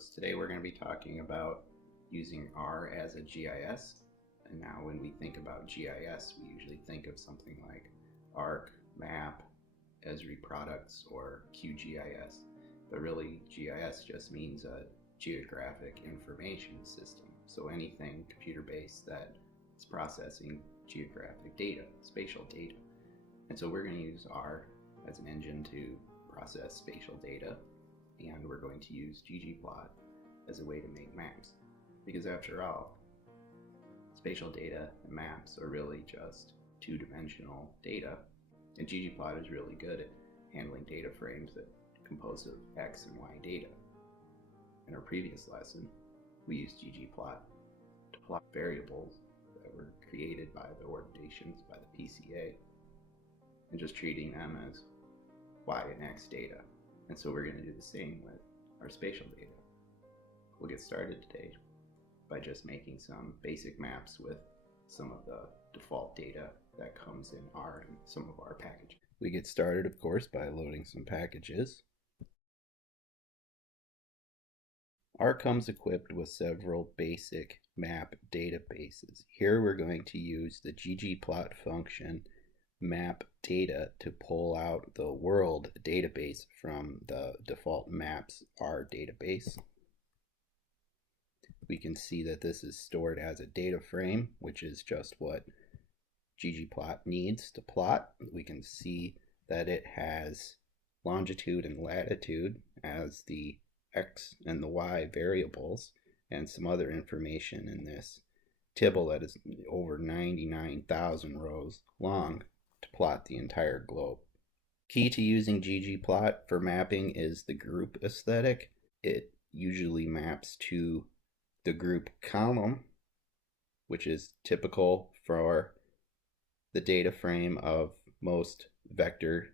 folks. Today we're going to be talking about using R as a GIS. And now when we think about GIS, we usually think of something like ARC, MAP, Esri products, or QGIS. But really, GIS just means a geographic information system. So anything computer-based that is processing geographic data, spatial data. And so we're going to use R as an engine to process spatial data, and we're going to use ggplot as a way to make maps. Because after all, spatial data and maps are really just two-dimensional data, and ggplot is really good at handling data frames that are composed of X and Y data. In our previous lesson, we used ggplot to plot variables that were created by the ordinations by the PCA, and just treating them as Y and X data. And so we're going to do the same with our spatial data. We'll get started today by just making some basic maps with some of the default data that comes in R and some of our packages. We get started, of course, by loading some packages. R comes equipped with several basic map databases. Here we're going to use the ggplot function map data to pull out the world database from the default maps R database. We can see that this is stored as a data frame, which is just what ggplot needs to plot. We can see that it has longitude and latitude as the X and the Y variables, and some other information in this table that is over 99,000 rows long to plot the entire globe. Key to using ggplot for mapping is the group aesthetic. It usually maps to the group column, which is typical for the data frame of most vector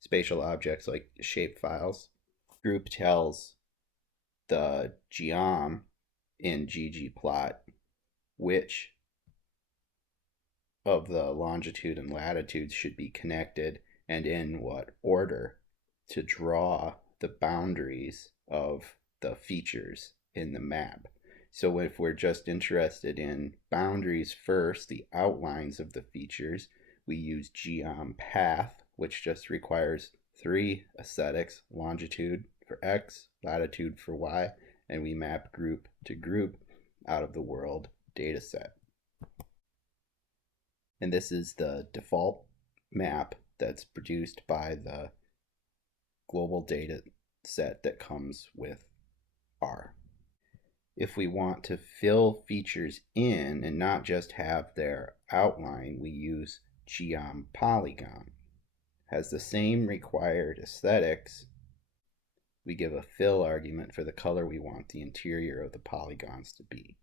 spatial objects like shape files. Group tells the geom in ggplot which of the longitude and latitudes should be connected and in what order to draw the boundaries of the features in the map. So if we're just interested in boundaries first, the outlines of the features, we use geom path, which just requires 3 aesthetics: longitude for X, latitude for Y, and we map group to group out of the world dataset. And this is the default map that's produced by the global data set that comes with R. If we want to fill features in and not just have their outline, we use geom polygon. Has the same required aesthetics. We give a fill argument for the color we want the interior of the polygons to be.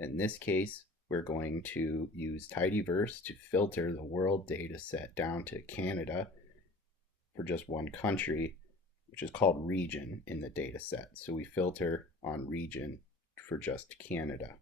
In this case, we're going to use tidyverse to filter the world data set down to Canada for just one country, which is called region in the data set. So we filter on region for just Canada.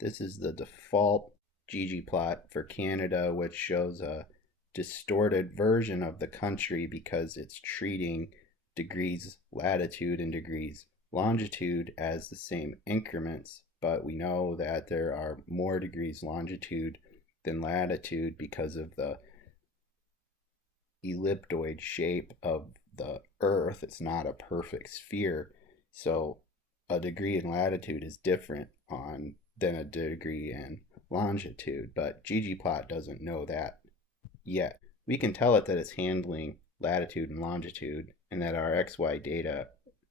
This is the default ggplot for Canada, which shows a distorted version of the country because it's treating degrees latitude and degrees longitude as the same increments, but we know that there are more degrees longitude than latitude because of the ellipsoid shape of the Earth. It's not a perfect sphere, so a degree in latitude is different than a degree in longitude, but ggplot doesn't know that yet. We can tell it that it's handling latitude and longitude, and that our XY data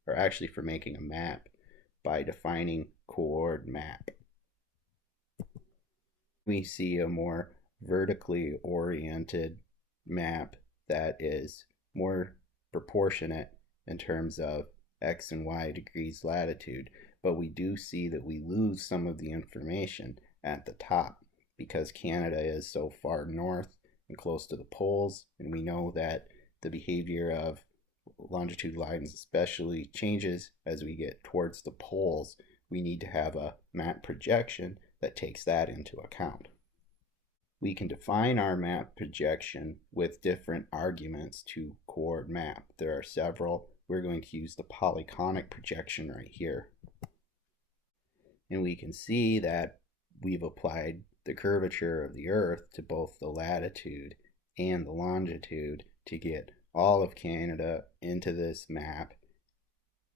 are actually for making a map by defining Chordmap. We see a more vertically oriented map that is more proportionate in terms of X and Y degrees latitude, but we do see that we lose some of the information at the top because Canada is so far north and close to the poles, and we know that the behavior of longitude lines especially changes as we get towards the poles. We need to have a map projection that takes that into account. We can define our map projection with different arguments to Chordmap. There are several we're going to use the Polyconic projection right here. And we can see that we've applied the curvature of the Earth to both the latitude and the longitude to get all of Canada into this map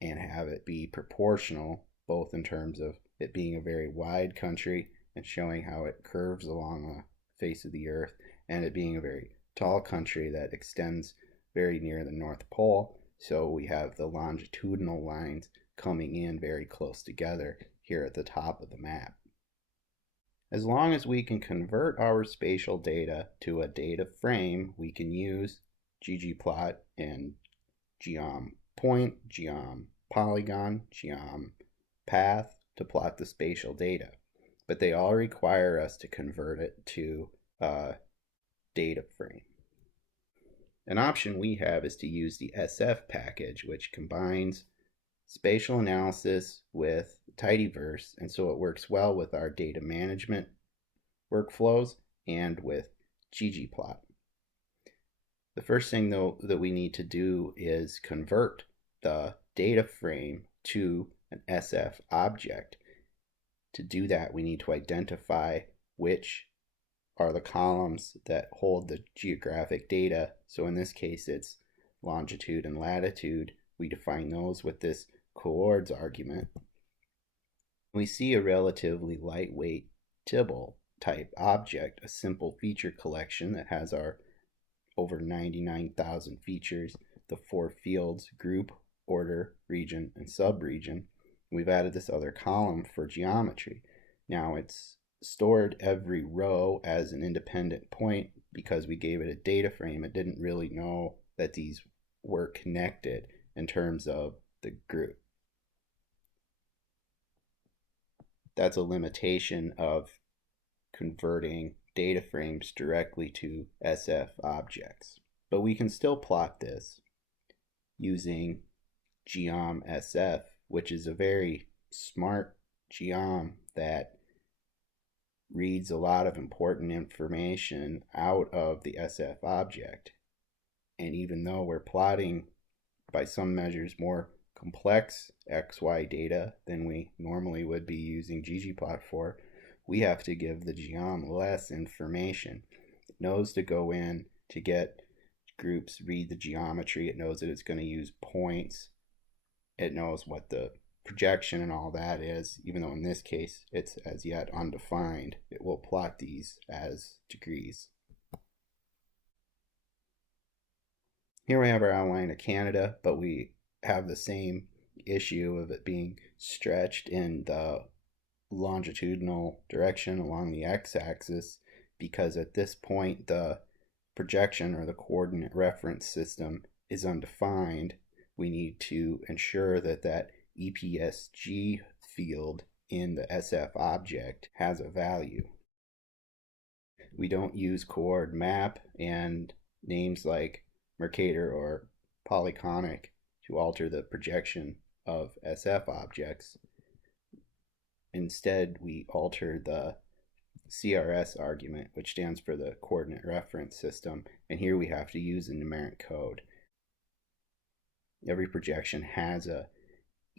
and have it be proportional, both in terms of it being a very wide country and showing how it curves along the face of the Earth, and it being a very tall country that extends very near the North Pole. So we have the longitudinal lines coming in very close together here at the top of the map. As long as we can convert our spatial data to a data frame, we can use ggplot and geom_point, geom_polygon, geom_path to plot the spatial data. But they all require us to convert it to a data frame. An option we have is to use the SF package, which combines spatial analysis with tidyverse, and so it works well with our data management workflows and with ggplot. The first thing though that we need to do is convert the data frame to an SF object. To do that, we need to identify which are the columns that hold the geographic data. So in this case, it's longitude and latitude. We define those with this coords argument. We see a relatively lightweight Tibble type object, a simple feature collection that has our over 99,000 features, the 4 fields: group, order, region, and subregion. We've added this other column for geometry. Now it's stored every row as an independent point because we gave it a data frame. It didn't really know that these were connected in terms of the group. That's a limitation of converting data frames directly to SF objects. But we can still plot this using geom_SF, which is a very smart geom that reads a lot of important information out of the SF object. And even though we're plotting by some measures more complex XY data than we normally would be using ggplot for, we have to give the geom less information. It knows to go in to get groups, read the geometry. It knows that it's going to use points. It knows what the projection and all that is, even though in this case it's as yet undefined. It will plot these as degrees. Here we have our outline of Canada, but we have the same issue of it being stretched in the longitudinal direction along the x-axis, because at this point the projection or the coordinate reference system is undefined. We need to ensure that that EPSG field in the SF object has a value. We don't use Chordmap and names like Mercator or Polyconic to alter the projection of SF objects. Instead, we alter the CRS argument, which stands for the coordinate reference system, and here we have to use a numeric code. Every projection has a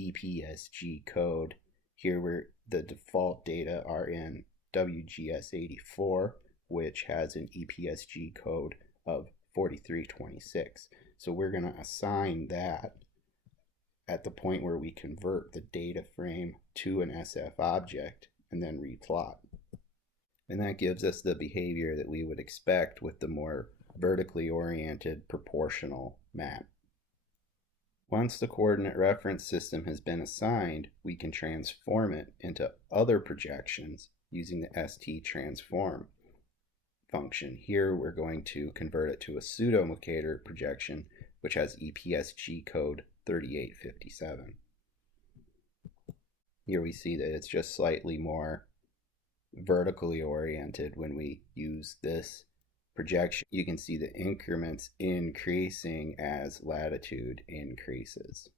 EPSG code. Here where the default data are in WGS84, which has an EPSG code of 4326. So we're going to assign that at the point where we convert the data frame to an SF object and then replot. And that gives us the behavior that we would expect with the more vertically oriented proportional map. Once the coordinate reference system has been assigned, we can transform it into other projections using the ST_transform function. Here we're going to convert it to a pseudo-Mercator projection, which has EPSG code 3857. Here we see that it's just slightly more vertically oriented when we use this projection. You can see the increments increasing as latitude increases.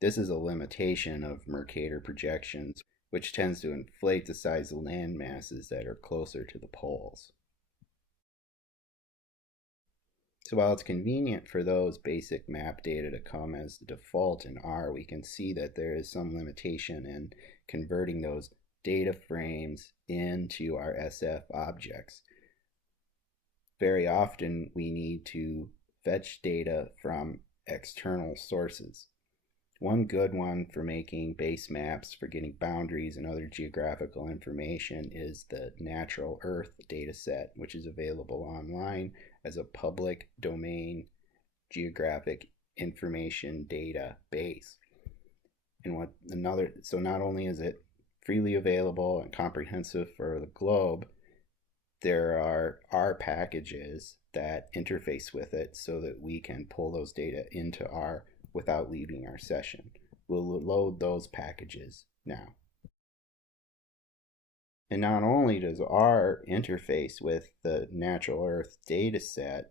This is a limitation of Mercator projections, which tends to inflate the size of land masses that are closer to the poles. So while it's convenient for those basic map data to come as the default in R, we can see that there is some limitation in converting those data frames into our SF objects. Very often we need to fetch data from external sources. One good one for making base maps for getting boundaries and other geographical information is the Natural Earth dataset, which is available online as a public domain geographic information database. And so not only is it freely available and comprehensive for the globe, there are R packages that interface with it so that we can pull those data into R without leaving our session. We'll load those packages now. And not only does R interface with the Natural Earth dataset,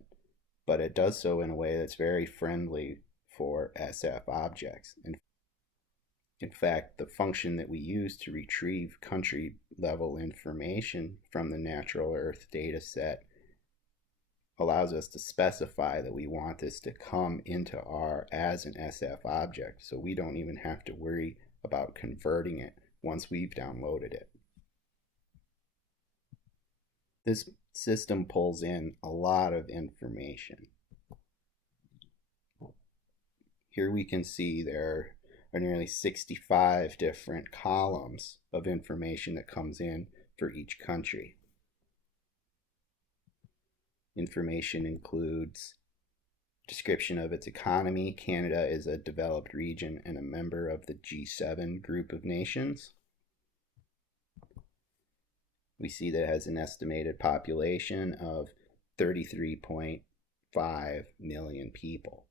but it does so in a way that's very friendly for SF objects. In fact, the function that we use to retrieve country level information from the Natural Earth dataset allows us to specify that we want this to come into R as an SF object, so we don't even have to worry about converting it once we've downloaded it. This system pulls in a lot of information. Here we can see there are nearly 65 different columns of information that comes in for each country. Information includes description of its economy. Canada is a developed region and a member of the G7 group of nations. We see that it has an estimated population of 33.5 million people.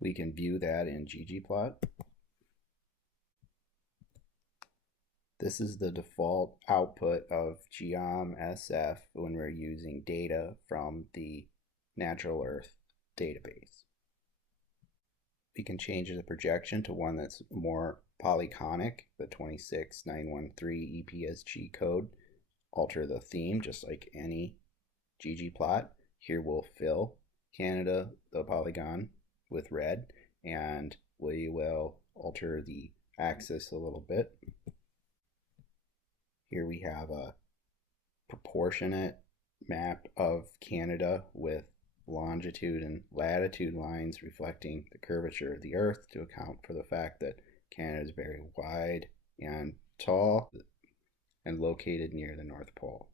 We can view that in ggplot. This is the default output of geom_sf when we're using data from the Natural Earth database. We can change the projection to one that's more polyconic, the 26913 EPSG code. Alter the theme just like any ggplot. Here we'll fill Canada, the polygon, with red, and we will alter the axis a little bit. Here we have a proportionate map of Canada with longitude and latitude lines reflecting the curvature of the Earth to account for the fact that Canada is very wide and tall and located near the North Pole.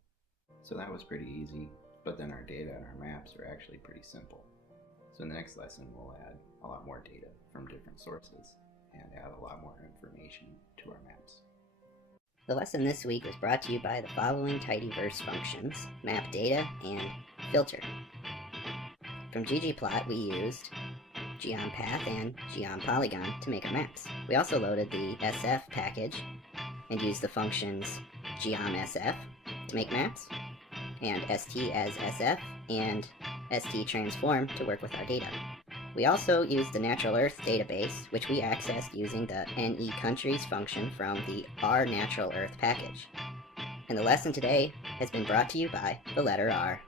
So that was pretty easy, but then our data and our maps are actually pretty simple. So in the next lesson we'll add a lot more data from different sources and add a lot more information to our maps. The lesson this week was brought to you by the following tidyverse functions: map data and filter. From ggplot we used geompath and geompolygon to make our maps. We also loaded the SF package and used the functions geom_sf to make maps, and st as SF and st_transform to work with our data. We also used the Natural Earth database, which we accessed using the NE_countries function from the R Natural Earth package. And the lesson today has been brought to you by the letter R.